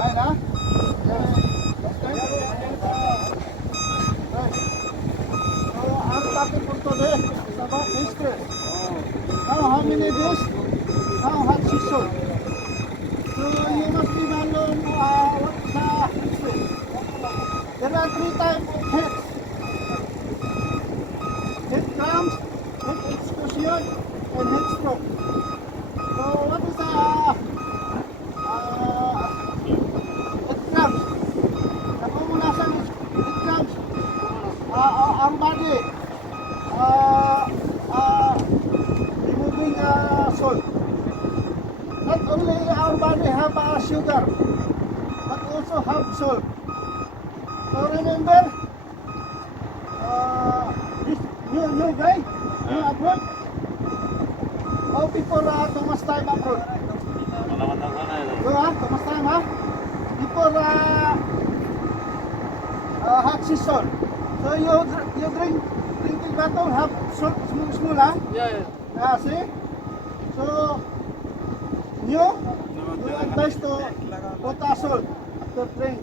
Fine, huh? So, our topic for today is about history. Now, how many days? Now, hot season. So, you must be known what's the history. There are three types of heads. Head cramps, head excursion, and head stroke. So, what is the head cramps? The combination is head cramps, our body, removing salt. Not only our body have sugar, but also have salt. So remember, this new guy, new abroad, all people Thomas time abroad. Thomas time, huh? Before hot season. So you drinking bottle have salt small, huh? Yeah. See? So you advise to put salt after drink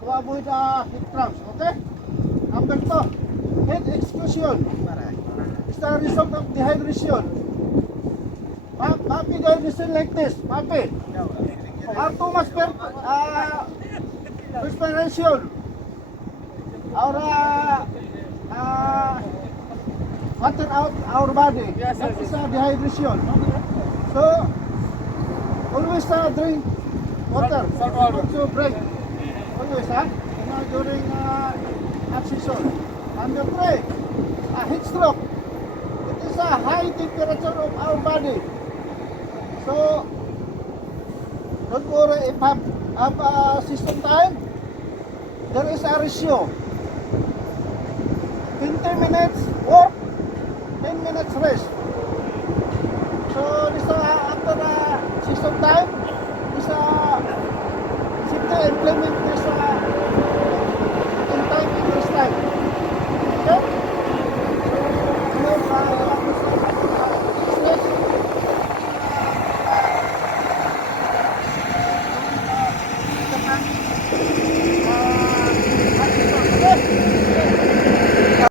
to avoid heat cramps. Okay? Number 2, head excursion. It's the result of dehydration. Papi dehydration like this. Papi. Too much perspiration. Our water out our body. That is dehydration. So always drink water. Also break. Always, huh? During hot season. Number 3, heat stroke. It is a high temperature of our body. So don't worry if have season time. There is a ratio. 20 minutes work, 10 minutes rest. So this after season time, this safety implement